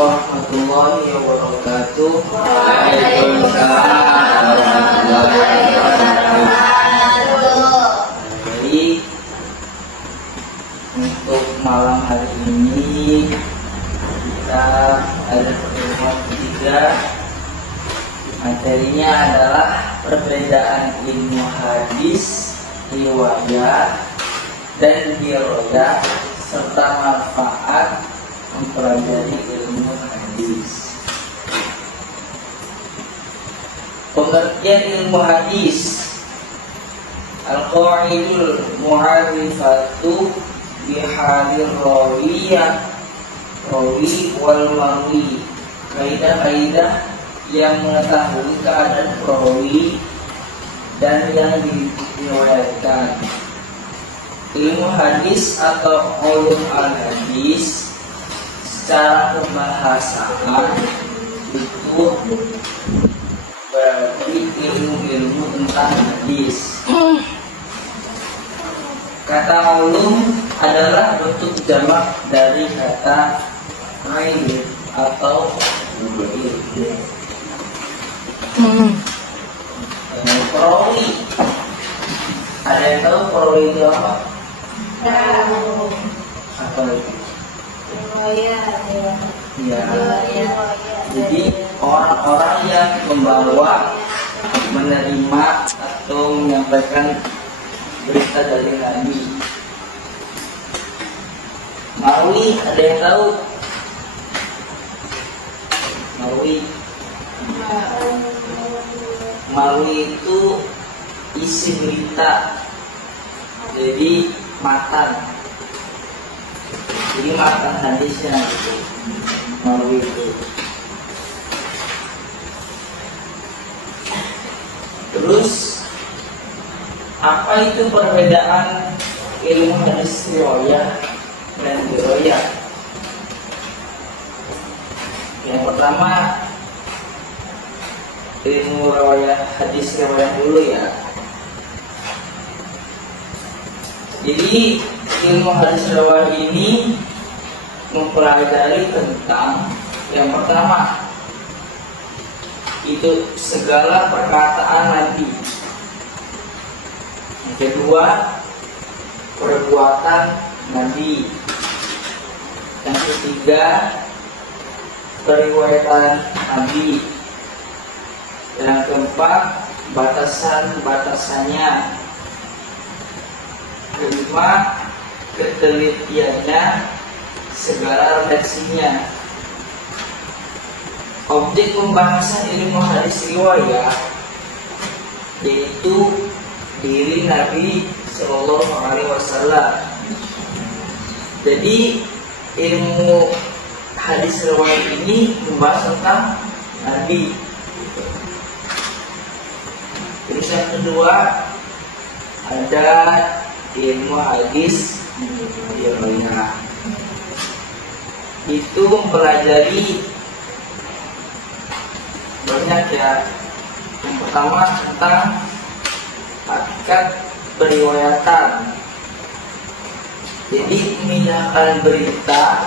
warahmatullahi wabarakatuh. Waalaikumsalam warahmatullahi wabarakatuh. Jadi untuk malam hari ini kita ada pertemuan ketiga. Materinya adalah perbedaan ilmu hadis, riwayat, dan diroyah serta manfaat mempelajari ilmu hadis. Pengertian ilmu hadis: al-qaidul mu'arifatu bihadir rawiyah rawi wal marwi. Kaidah-kaidah yang mengetahui keadaan perawi dan yang diriwayatkan. Ilmu hadis atau ulum al-hadis secara pembahasan itu berarti ilmu-ilmu tentang hadis. Kata ulum adalah bentuk jamak dari kata ilm atau ilmu. Perawi, ada yang tahu perawi itu apa? Apa itu? Ya. Jadi orang-orang yang membawa, menerima atau menyampaikan berita dari Nabi. Marwi, ada yang tahu? Marwi itu isi berita, jadi matan hadisnya gitu. Marwi itu. Terus apa itu perbedaan ilmu hadis riwayah dan diroyah? Yang pertama, ilmu riwayah hadis riwayah dulu ya. Jadi ilmu hadis riwayah ini mempelajari tentang yang pertama itu segala perkataan Nabi. Yang kedua, perbuatan Nabi. Yang ketiga, periwayatan Nabi. Yang keempat, batasan-batasannya. Kelima, ketelitiannya, segala redaksinya. Objek pembahasan ilmu hadis riwayah yaitu diri Nabi Shallallahu Alaihi Wasallam. Jadi ilmu hadis riwayah ini membahas tentang Nabi. Terus yang kedua ada ilmu hadis riwayah. Itu mempelajari banyak ya. Yang pertama tentang hakikat periwayatan. Jadi memindahkan berita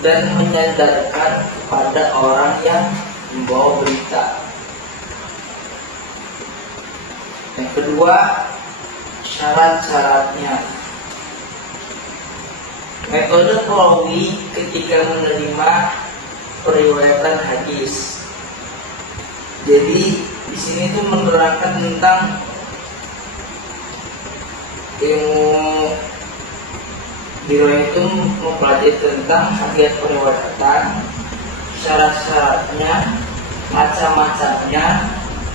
dan menyadarkan kepada orang yang membawa berita. Yang kedua, syarat-syaratnya. Metode perawi ketika menerima periwayatan hadis. Jadi di sini tuh menerangkan tentang ilmu riwayat itu mempelajari tentang hakikat periwayatan, syarat-syaratnya, macam-macamnya,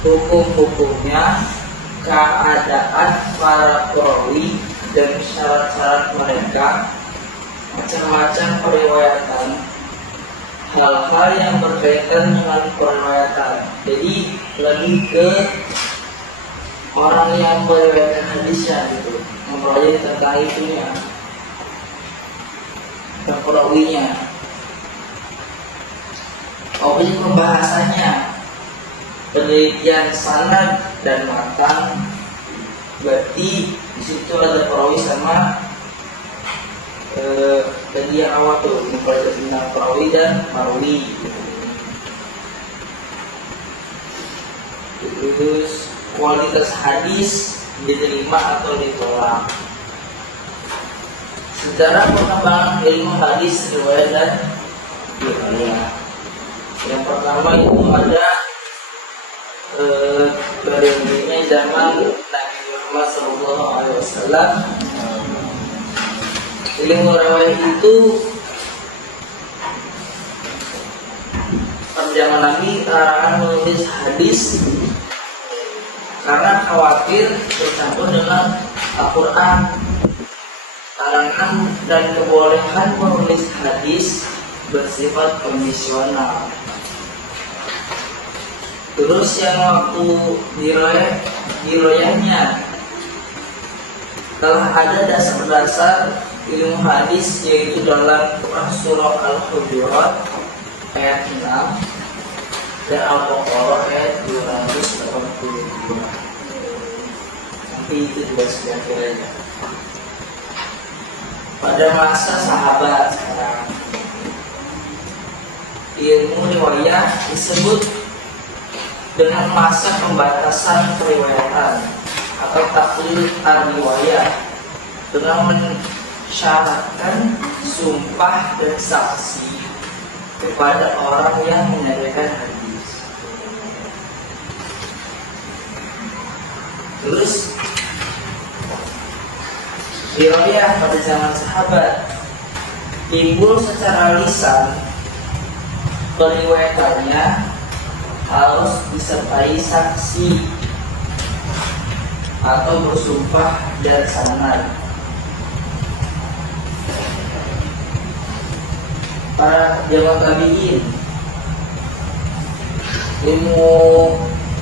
hukum-hukumnya, keadaan para perawi dan syarat-syarat mereka, macam-macam periwayatan, hal-hal yang berkaitan dengan periwayatan. Jadi lebih ke orang yang meriwayatkan hadisnya gitu, mempelajari tentang itunya, dan perawinya. Objek pembahasannya penelitian sanad dan matan. Berarti di situ ada perawi sama Bagi yang awal tuh mempelajari tentang perawi dan marwi. Terus kualitas hadis diterima atau ditolak. Secara pengembangan ilmu hadis riwayat dan riwayat. Yang pertama itu ada berdirinya zaman Nabi Muhammad SAW. Ilmu riwayat itu pada zaman Nabi larangan menulis hadis karena khawatir bercampur dengan Al-Quran. Larangan dan kebolehan menulis hadis bersifat kondisional. Terus yang waktu diroyahnya telah ada dasar-dasar ilmu hadis, yaitu dalam surah Al-Hujurat ayat 6 dan Al-Baqarah ayat 282. Nanti itu juga sekian kiranya. Pada masa sahabat sekarang, ilmu riwayat disebut dengan masa pembatasan periwayatan atau taklid ar-riwayat, dengan mensyaratkan sumpah dan saksi kepada orang yang menyampaikan hadis. Terus riwayat pada zaman sahabat timbul secara lisan, periwayatannya harus disertai saksi atau bersumpah dan sanad. Para zaman tabi'in, ilmu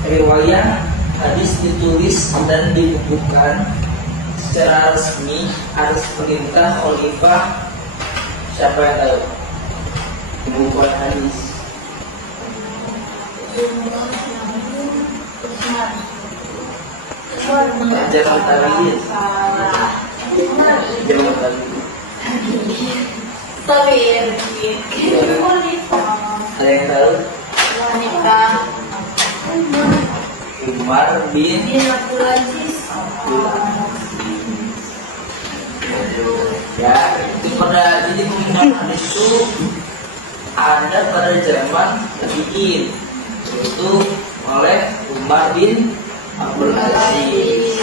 riwayat hadis ditulis dan dibukukan secara resmi atas perintah khalifah. Siapa yang tahu pembukuan hadis? Jangan tabi'in. Jangan tabi'in. Tabi'in. Ada yang tahu? Wanita. Umar bin Abdul Aziz. Ya, itu pada jadi pembukuan hadis itu ada pada zaman tabi'in, yaitu oleh Umar bin Abdul Aziz.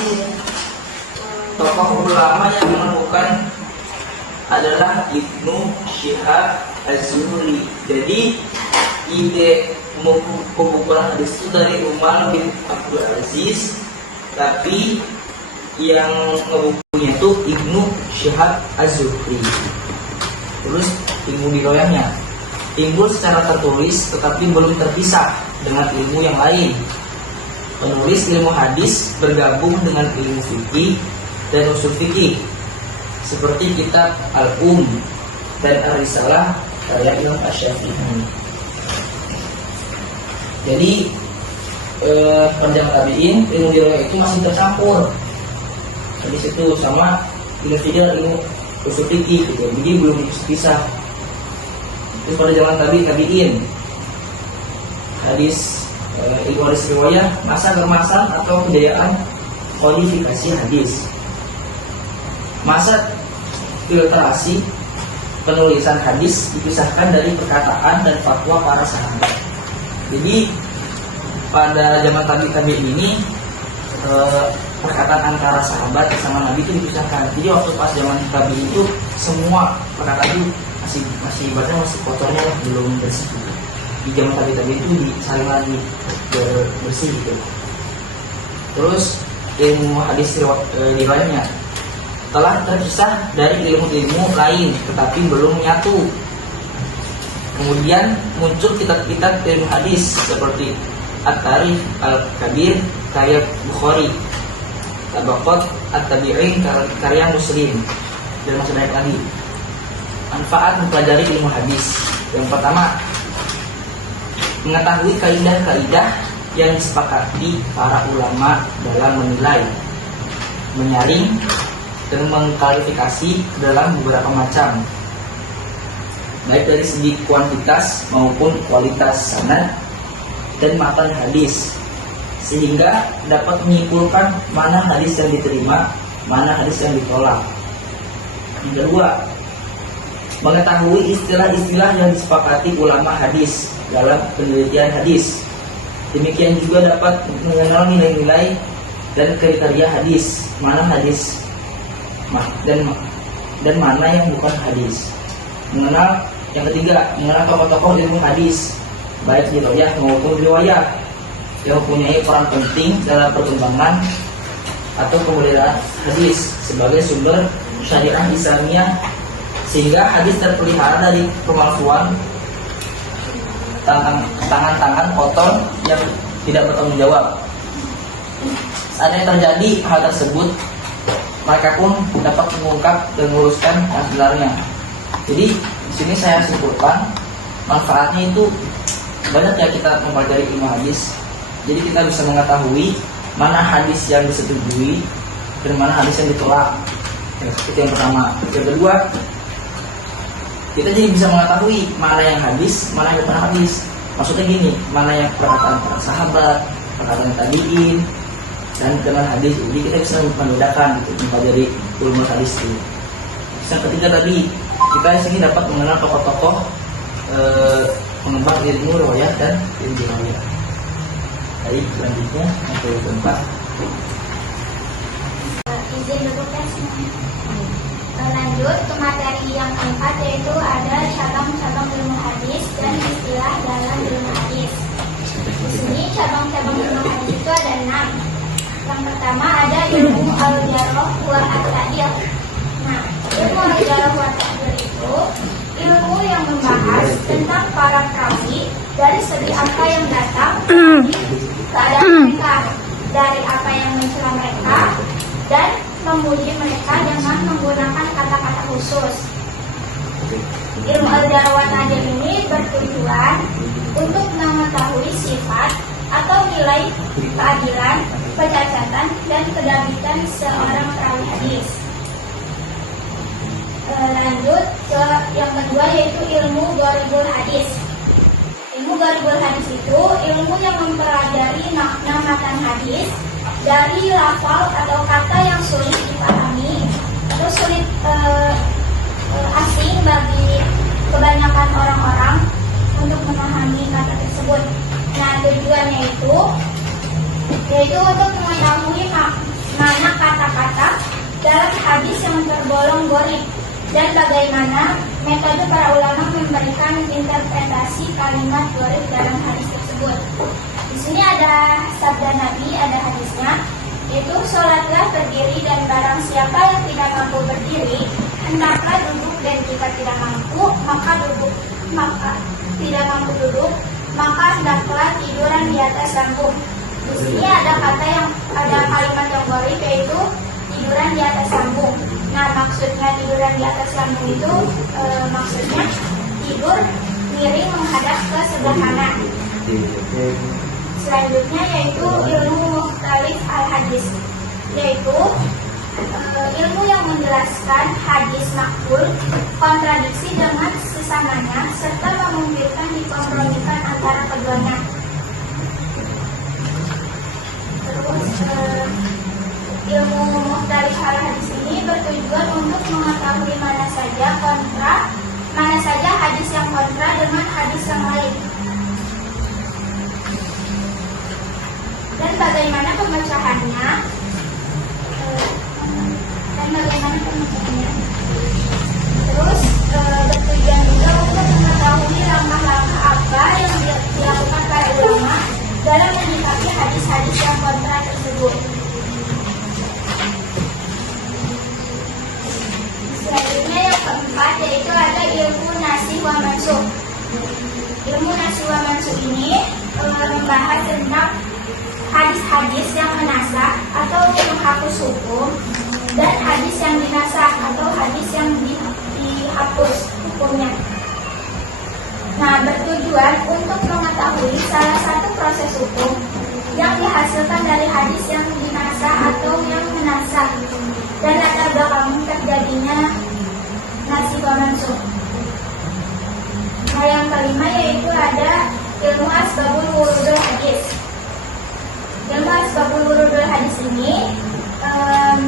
Tokoh ulama yang menemukan adalah Ibnu Syihab Az-Zuhri. Jadi ide pembukuan hadis itu dari Umar bin Abdul Aziz, tapi yang ngebukunya itu Ibnu Syihab Az-Zuhri. Terus ilmu riwayatnya timbul secara tertulis tetapi belum terpisah dengan ilmu yang lain. Penulis ilmu hadis bergabung dengan ilmu fikih dan usul fikih, seperti kitab Al-Um dan Ar-Risalah karya Imam Asy-Syafi'i. Jadi pada zaman tabi'in ilmu riwayat itu masih tercampur di situ sama ilmu fikih dan ilmu usul fikih gitu. Jadi belum dipisah. Terus pada zaman tabi'in hadis ilmu hadis riwayat masa keemasan atau kejayaan kodifikasi hadis. Masa filtrasi penulisan hadis dipisahkan dari perkataan dan fatwa para sahabat. Jadi pada zaman tabi'in ini perkataan antara sahabat sama Nabi itu dipisahkan. Jadi waktu pas zaman tabi'in itu semua perkataan itu masih ibaratnya masih kotornya belum bersih. Di zaman tabi'in itu disaring lagi bersih gitu. Terus ilmu hadis riwayatnya telah terpisah dari ilmu-ilmu lain tetapi belum menyatu. Kemudian muncul kitab-kitab ilmu hadis seperti At-Tarikh Al-Kabir karya Bukhari, Tabaqat At-Tabi'in karya Muslim, dan masih banyak lagi. Manfaat mempelajari ilmu hadis. Yang pertama, mengetahui kaidah-kaidah yang disepakati para ulama dalam menilai, menyaring, dan mengklarifikasi dalam beberapa macam baik dari segi kuantitas maupun kualitas sanad dan matan hadis, sehingga dapat menyimpulkan mana hadis yang diterima, mana hadis yang ditolak. Yang kedua, mengetahui istilah-istilah yang disepakati ulama hadis dalam penelitian hadis. Demikian juga dapat mengenal nilai-nilai dan kriteria hadis, mana hadis dan mana yang bukan hadis. Yang ketiga, mengenal tokoh-tokoh ilmu hadis, baik riwayat maupun riwayat, yang mempunyai peran penting dalam perkembangan atau kemudian hadis sebagai sumber syariah Islamiyah, sehingga hadis terpelihara dari pemalsuan, tangan-tangan kotor yang tidak bertanggung jawab. Saat terjadi hal tersebut, mereka pun dapat mengungkap dan meluruskan yang sebenarnya. Jadi di sini saya simpulkan manfaatnya itu banyak ya kita mempelajari ilmu hadis. Jadi kita bisa mengetahui mana hadis yang disetujui dan mana hadis yang ditolak. Itu yang pertama. Yang kedua, kita jadi bisa mengetahui mana yang hadis, mana yang bukan hadis. Maksudnya gini, mana yang perkataan para sahabat, perkataan tabi'in, dan dengan hadis. Jadi kita bisa membedakan gitu, mempelajari ilmu hadis itu. Yang ketiga tadi, kita di sini dapat mengenal tokoh-tokoh pengembang ilmu riwayat dan ilmu riwayat. Baik, selanjutnya yang keempat. Izin duduk tes. Lanjut ke materi yang keempat, yaitu ada cabang-cabang ilmu hadis dan istilah dalam ilmu hadis. Di sini cabang-cabang ilmu hadis itu ada 6. Yang pertama ada ilmu al-jarh wa at-ta'dil. Nah, ilmu al-jarh wa at-ta'dil itu ilmu yang membahas tentang para perawi dari segi apa yang datang di keadaan mereka, dari apa yang mencela mereka, dan memuji mereka dengan menggunakan kata-kata khusus. Ilmu al-jarh wa at-ta'dil ini bertujuan untuk mengetahui sifat atau nilai keadilan, kecacatan, dan kedabitan seorang perawi hadis. Lanjut ke yang kedua, yaitu ilmu gharibul hadis. Ilmu gharibul hadis itu ilmu yang mempelajari makna matan hadis dari lafal atau kata yang sulit dipahami atau sulit asing bagi kebanyakan orang-orang untuk memahami kata tersebut. Nah, tujuannya yaitu untuk mengetahui mana kata-kata dalam hadis yang tergolong gharib dan bagaimana metode para ulama memberikan interpretasi kalimat gharib dalam hadis tersebut. Di sini ada sabda Nabi, ada hadisnya, yaitu sholatlah berdiri dan barang siapa yang tidak mampu berdiri hendaklah duduk, dan jika tidak mampu maka tidak mampu duduk maka hendaklah tiduran di atas lambung. Di sini ada kalimat yang gharib, yaitu tiduran di atas lambung. Nah, maksudnya tiduran di atas lambung itu maksudnya tidur miring menghadap ke sebelah kanan. Selanjutnya yaitu ilmu mukhtalif al-hadis, yaitu ilmu yang menjelaskan hadis makbul, kontradiksi dengan sesamanya, serta memungkinkan dikompromikan antara keduanya. Terus ilmu mukhtalif al-hadis ini bertujuan untuk mengetahui mana saja hadis yang kontra dengan hadis yang lain, dan bagaimana pemecahannya. Terus bertujuan juga untuk mengetahui langkah-langkah apa yang dilakukan para ulama dalam menyikapi hadis-hadis yang kontra tersebut. Selanjutnya yang keempat, yaitu ada ilmu nasih wa mansukh. Ilmu nasih wa mansukh ini membahas tentang hadis-hadis yang menasakh atau menghapus hukum, dan hadis yang dinasakh atau hadis yang dihapus hukumnya. Nah, bertujuan untuk mengetahui salah satu proses hukum yang dihasilkan dari hadis yang dinasakh atau yang menasakh, dan latar belakang terjadinya nasih wa mansukh. Nah, yang kelima yaitu ada ilmu asbabul wurudul hadis. Ilmu asbabul wurudul hadis ini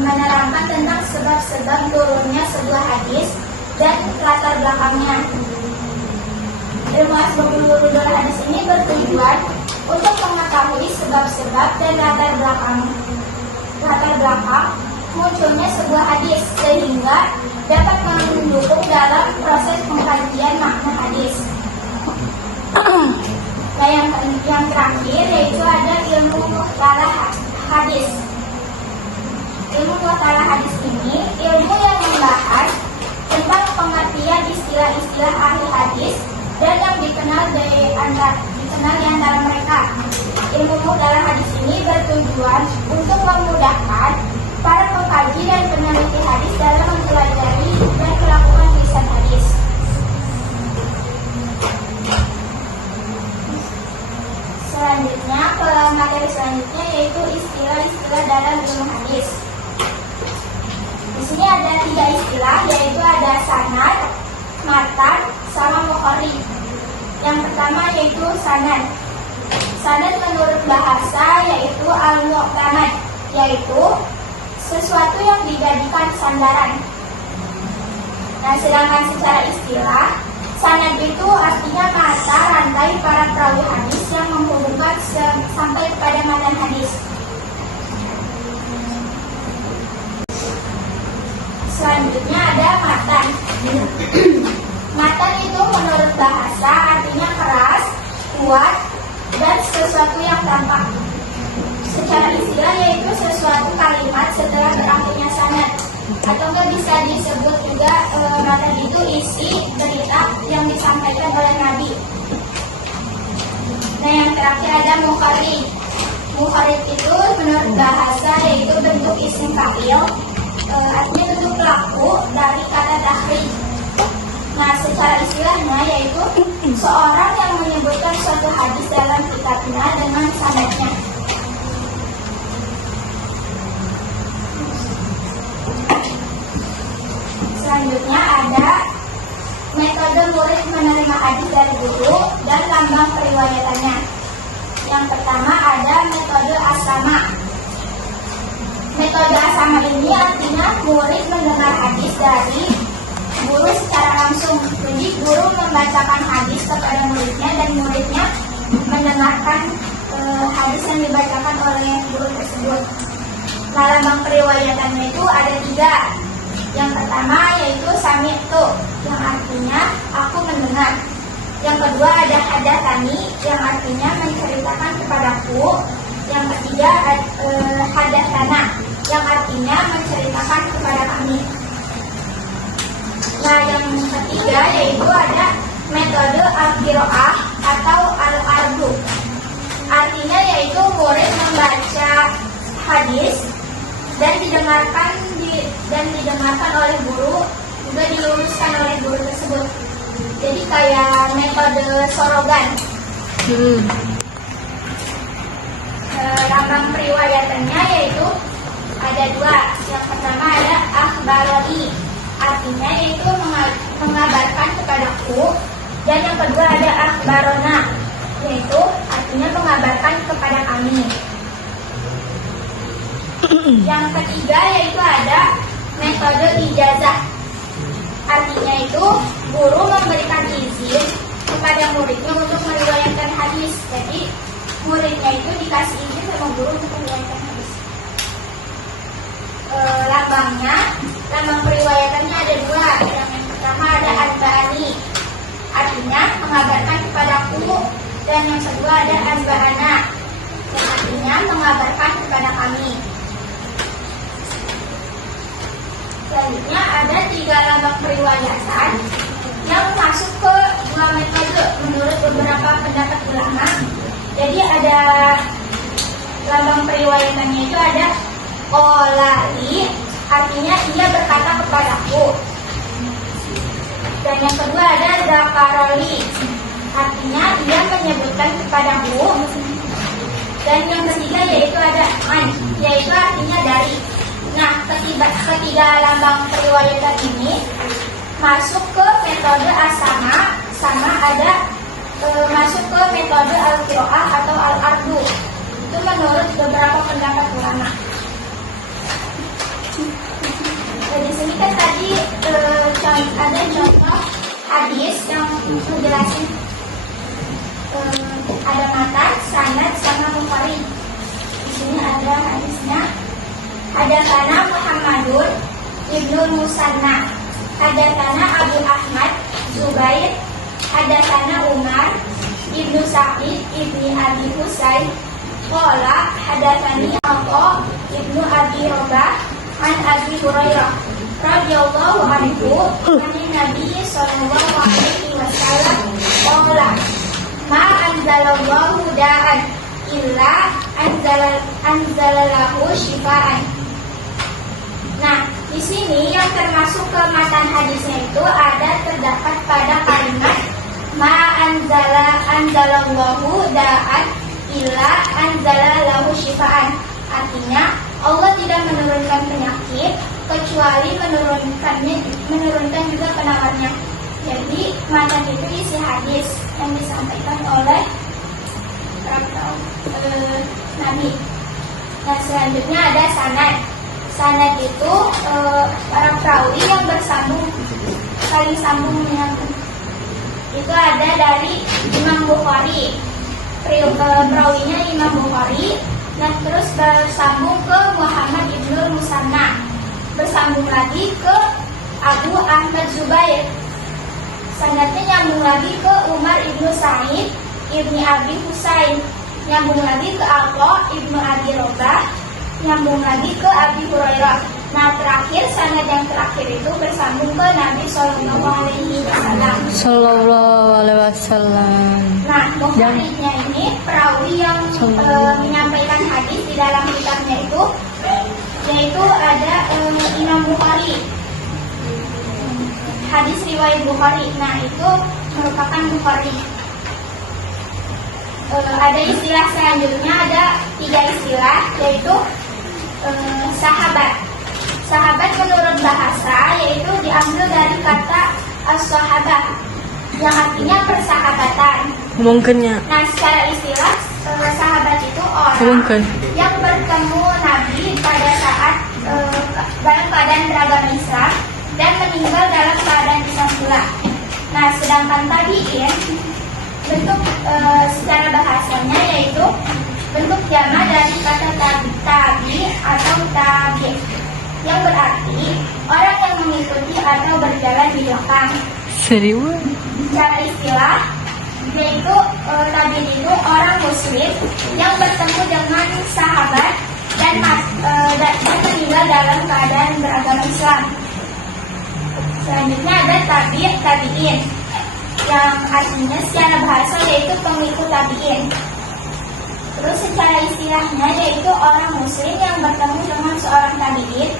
menerangkan tentang sebab-sebab turunnya sebuah hadis dan latar belakangnya. Ilmu asbabul wurudul hadis ini bertujuan untuk mengetahui sebab-sebab dan latar belakang munculnya sebuah hadis sehingga dapat mendukung dalam proses pengkajian makna hadis. Nah, yang terakhir yaitu ada ilmu mustalah hadis. Ilmu mustalah hadis ini ilmu yang membahas tentang pengertian istilah-istilah ahli hadis dan yang dikenal di antara mereka. Ilmu mustalah hadis ini bertujuan untuk memudahkan para pengkaji dan peneliti hadis dalam mempelajari dan melakukan riset hadis. Selanjutnya, materi selanjutnya yaitu istilah-istilah dalam ilmu hadis. Di sini ada 3 istilah, yaitu ada sanad, matan, sama mukharij. Yang pertama yaitu sanad. Sanad menurut bahasa yaitu al-mu'tamad, yaitu sesuatu yang dijadikan sandaran. Nah, sedangkan secara istilah, sanad itu artinya mata rantai para perawi hadis yang menghubungkan sampai kepada matan hadis. Selanjutnya ada matan. Matan itu menurut bahasa artinya keras, kuat, dan sesuatu yang tampak. Secara istilah yaitu sesuatu kalimat setelah berakhirnya sanad, atau nggak bisa disebut juga matan itu isi berita yang disampaikan oleh Nabi. Nah, yang terakhir ada mukharij. Mukharij itu menurut bahasa yaitu bentuk isim fa'il, artinya bentuk pelaku dari kata takhrij. Nah, secara istilahnya yaitu seorang yang menyebutkan suatu hadis dalam kitabnya dengan sanadnya. Selanjutnya ada metode murid menerima hadis dari guru dan lambang periwayatannya. Yang pertama ada metode asama. Metode asama ini artinya murid mendengar hadis dari guru secara langsung. Jadi guru membacakan hadis kepada muridnya dan muridnya mendengarkan hadis yang dibacakan oleh guru tersebut. Nah, lambang periwayatannya itu ada 3. Yang pertama yaitu sami'tu, yang artinya aku mendengar. Yang kedua ada hadatsani, yang artinya menceritakan kepadaku. Yang ketiga hadatsana, yang artinya menceritakan kepada kami. Nah, yang ketiga yaitu ada metode al-qiraah atau al-ardu. Artinya yaitu murid membaca hadis dan didengarkan oleh guru, juga diluruskan oleh guru tersebut. Jadi kayak metode sorogan. Lambang periwayatannya yaitu ada 2. Yang pertama ada akhbaroni, artinya yaitu mengabarkan kepadaku. Dan yang kedua ada akhbarona, yaitu artinya mengabarkan kepada kami. Yang ketiga yaitu ada metode ijazah. Artinya itu guru memberikan izin kepada muridnya untuk meriwayatkan hadis. Jadi muridnya itu dikasih izin sama guru untuk meriwayatkan hadis. Lambang periwayatannya ada 2. Yang pertama ada anba'ani, artinya mengabarkan kepadaku. Dan yang kedua ada anba'ana, yang artinya mengabarkan kepada kami. Selanjutnya ada 3 lambang periwayatan yang masuk ke 2 metode menurut beberapa pendapat ulama. Jadi ada lambang periwayatannya itu ada qolali, artinya ia berkata kepadaku. Dan yang kedua ada zakaroli, artinya ia menyebutkan kepadaku. Dan yang ketiga yaitu ada an, yaitu artinya dari. Nah, ketiga lambang periwayatan ini masuk ke metode asama sama ada masuk ke metode al-qiraah atau al-ardu. Itu menurut beberapa pendapat ulama. Di sini kan tadi ada contoh hadis yang menjelasin ada matan, sanad, sama muqarrin. Di sini ada hadisnya. Hadatsana Muhammadun ibnu Musanna, hadatsana Abu Ahmad Zubair, hadatsana Umar ibnu Sa'id ibni Abi Husain, qala hadatsani Atha ibnu Abi Rabah an Abi Hurairah radhiyallahu anhu an Nabi sallallahu alaihi wasallam qala ma anzalallahu da'an illa anzalalahu shifaan. Nah, di sini yang termasuk ke matan hadisnya itu ada terdapat pada kalimat ma anzalallahu da'an illa anzalalahu shifaan. Artinya Allah tidak menurunkan penyakit kecuali menurunkan juga penawarnya. Jadi matan itu isi hadis yang disampaikan oleh Nabi. Nah, selanjutnya ada sanad. Sanad itu para perawi yang bersambung, saling sambung menyambung. Itu ada dari Imam Bukhari, perawinya Imam Bukhari. Nah, terus bersambung ke Muhammad ibnu Musanna, bersambung lagi ke Abu Ahmad Zubair. Sanadnya nyambung lagi ke Umar ibnu Sa'id ibni Abi Husain, nyambung lagi ke Atha ibnu Abi Rabah, nyambung lagi ke Abi Hurairah. Nah, terakhir sanad yang terakhir itu bersambung ke Nabi Sallallahu Alaihi Wasallam. Sallallahu Alaihi Wasallam. Nah, Bukhari-nya ini perawi yang menyampaikan hadis di dalam kitabnya itu, yaitu ada Imam Bukhari. Hadis riwayat Bukhari. Nah, itu merupakan Bukhari. Ada istilah selanjutnya, ada 3 istilah, yaitu sahabat. Sahabat menurut bahasa yaitu diambil dari kata as-sahabah yang artinya persahabatan. Mungkinnya. Nah, secara istilah sahabat itu orang yang bertemu Nabi pada saat dalam keadaan beragama Islam dan meninggal dalam keadaan Islam pula. Nah, sedangkan tabi'in bentuk secara bahasanya yaitu bentuk jamak dari kata tabi atau tabi, yang berarti orang yang mengikuti atau berjalan di belakang. Serius? Secara istilah yaitu tabi itu orang muslim yang bertemu dengan sahabat dan meninggal dalam keadaan beragama Islam. Selanjutnya ada tabi'in yang artinya secara bahasa yaitu pengikut tabi'in. Terus secara istilahnya yaitu orang muslim yang bertemu dengan seorang tabi'in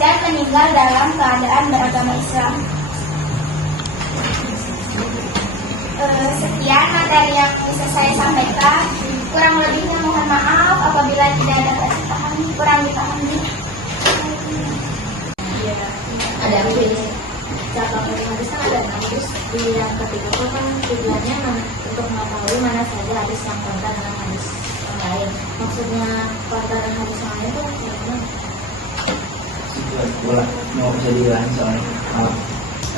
dan meninggal dalam keadaan beragama Islam. Sekian materi yang bisa saya sampaikan. Kurang lebihnya mohon maaf apabila tidak dapat dipahami, kurang dipahami. Ada cabang hadis kan ada 6, terus di yang ketiga itu kan tujuannya untuk mengetahui mana saja hadis yang kontra dengan hadis yang lain. Maksudnya kontra dengan hadis yang lain itu gimana? Boleh, mau bisa diulangi soalnya.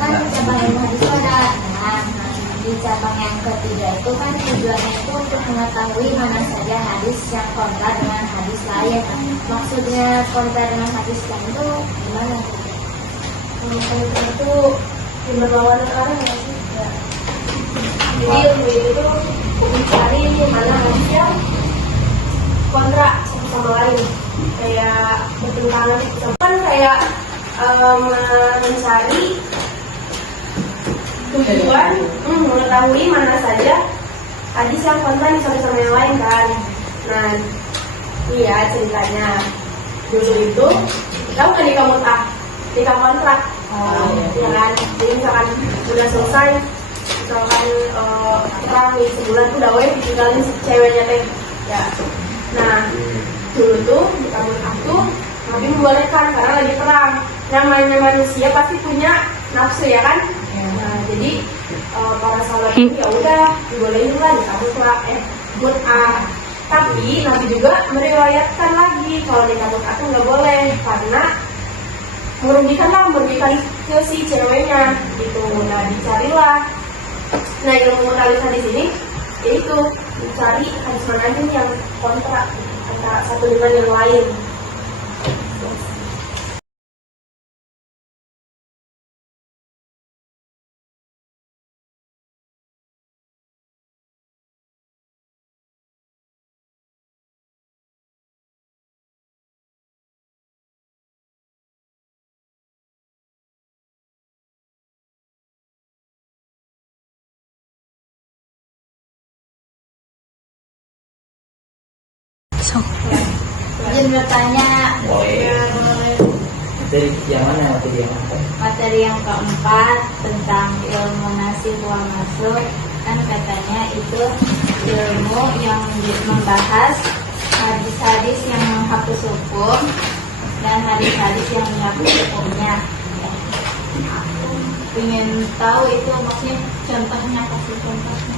Kan cabang ilmu hadis itu ada di cabang yang ketiga itu kan tujuannya itu untuk mengetahui mana saja hadis yang kontra dengan hadis lain. Maksudnya kontra dengan hadis lain itu gimana? Itu berlawanan arah ya sih. Jadi ilmu itu mencari mana hadis yang kontra satu sama lain, kayak bertentangan, kan kayak mencari tujuan mengetahui mana saja hadis yang kontra satu sama yang lain kan. Nah, iya ceritanya dulu itu tahu kan nikah kontrak, ya kan. Jadi misalkan udah selesai, misalkan perang nih sebulan udah ditinggalin ceweknya teh, ya. Nah, dulu tuh di kampung aku Nabi membolehkan karena lagi perang. Namanya manusia pasti punya nafsu ya kan. Nah, jadi para sahabat itu ya udah dibolehin lah dikabut lah mut'ah. Tapi Nabi juga meriwayatkan lagi kalau nikah mut'ah itu nggak boleh karena merugikan ke si ceweknya gitu. Nah dicarilah, nah ilmu analisa di sini yaitu dicari hadis mana aja yang kontra antara satu dengan yang lain. Izin bertanya. Boleh. Dari yang mana materi yang apa? Materi yang keempat tentang ilmu nasib wal masuk, kan katanya itu ilmu yang membahas hadis-hadis yang menghapus hukum dan hadis-hadis yang menghapus hukumnya. Aku ingin tahu itu maksudnya contohnya, kasih contohnya.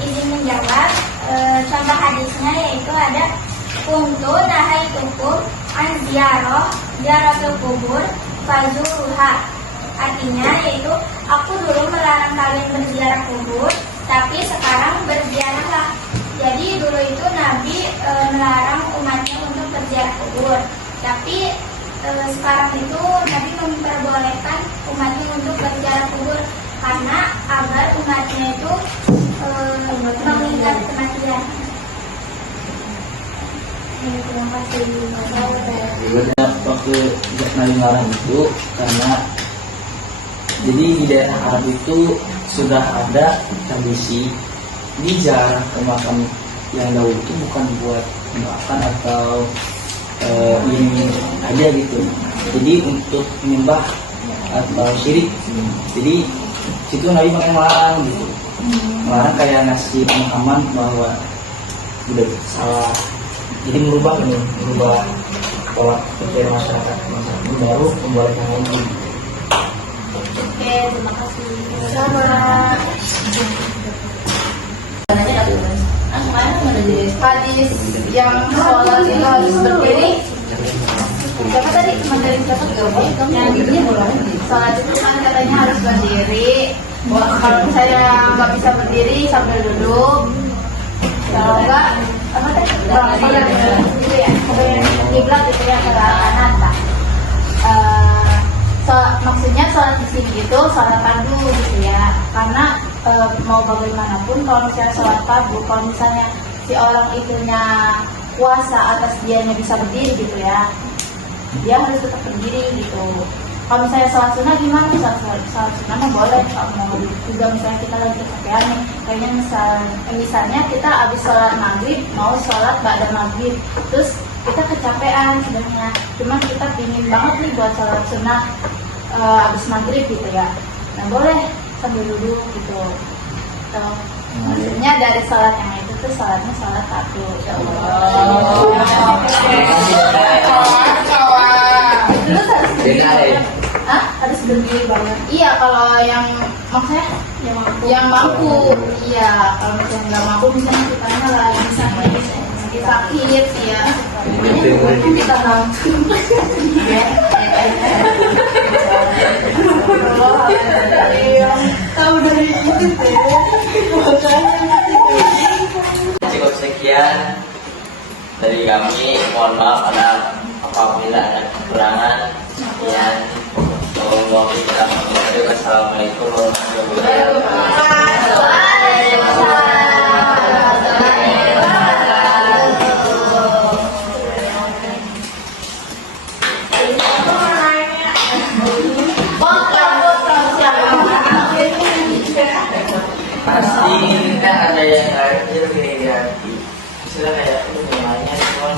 Izin menjawab, contoh hadisnya yaitu ada kuntu nahaitukum an ziaratul kubur fazuruha. Artinya yaitu aku dulu melarang kalian berziarah kubur, tapi sekarang berziarahlah. Jadi dulu itu Nabi melarang umatnya untuk berziarah kubur, tapi sekarang itu Nabi memperbolehkan umatnya untuk berziarah kubur karena agar umatnya itu mengingat kematian. Terima kasih. Waktu Nabi melarang itu karena jadi di daerah Arab itu sudah ada tradisi dijarah ke makam yang dahulu itu bukan buat makan atau ini aja gitu. Jadi untuk menyembah atau syirik. Jadi situ Nabi pakai melarang gitu. Melarang kayak ngasih pemahaman bahwa udah salah. Jadi merubah pola pikir masyarakat itu baru membolehkan lagi. Oke, terima kasih. Sama hadis yang sholat itu harus berdiri. Siapa tadi? Materi siapa? Yang ini sholat itu kan katanya harus berdiri. Kalau misalnya nggak bisa berdiri sambil duduk. Kalau enggak, apa tadi? Gitu ya. Kiblat itu yang ke kanan, Pak. Maksudnya sholat di sini itu sholat fardu gitu ya. Karena mau bagaimanapun kalau misalnya sholat fardu, kalau misalnya si orang itunya puasa atas dianya bisa berdiri gitu ya, dia harus tetap berdiri gitu. Kalau misalnya sholat sunnah gimana? Sholat sunnah mah boleh. Kalau mau juga misalnya kita lagi kecapean nih, kayaknya misalnya kita habis sholat maghrib mau sholat ba'da maghrib, terus kita kecapean sebenarnya, cuman kita pingin banget nih buat sholat sunnah habis maghrib gitu ya. Nah boleh sambil duduk gitu. Maksudnya dari sholat yang itu tuh sholatnya sholat fardu. Terus harus berdiri. Harus berdiri banget. Iya, kalau yang maksudnya yang mampu. Iya, kalau misalnya nggak mampu, misalnya kita lagi sakit, ya. Mungkin kita mampu. Tahu dari itu deh. Cukup sekian dari kami. Mohon maaf apabila ada kekurangan. Sekian. Assalamualaikum warahmatullahi wabarakatuh. Pasti kan ada yang akhir kayak ganti. Misalnya kayak itu namanya cuman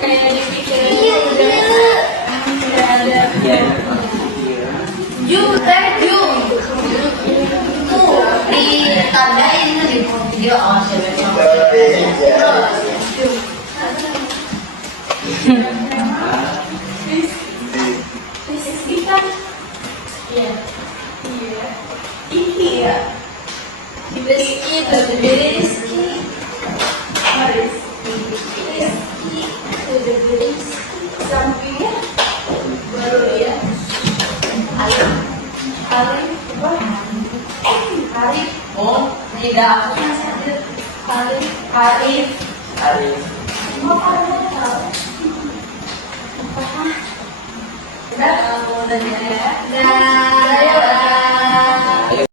kayak dipikir Ditandain di video Iya. Iya. Rizki lebih Rizki. Rizki. Rizki lebih Rizki. Sampingnya baru ya. Arif. Arif. Arif. Oh, tidak. Arif. Arif. Arif. Mau kamu tahu? Udah, kamu udah ya.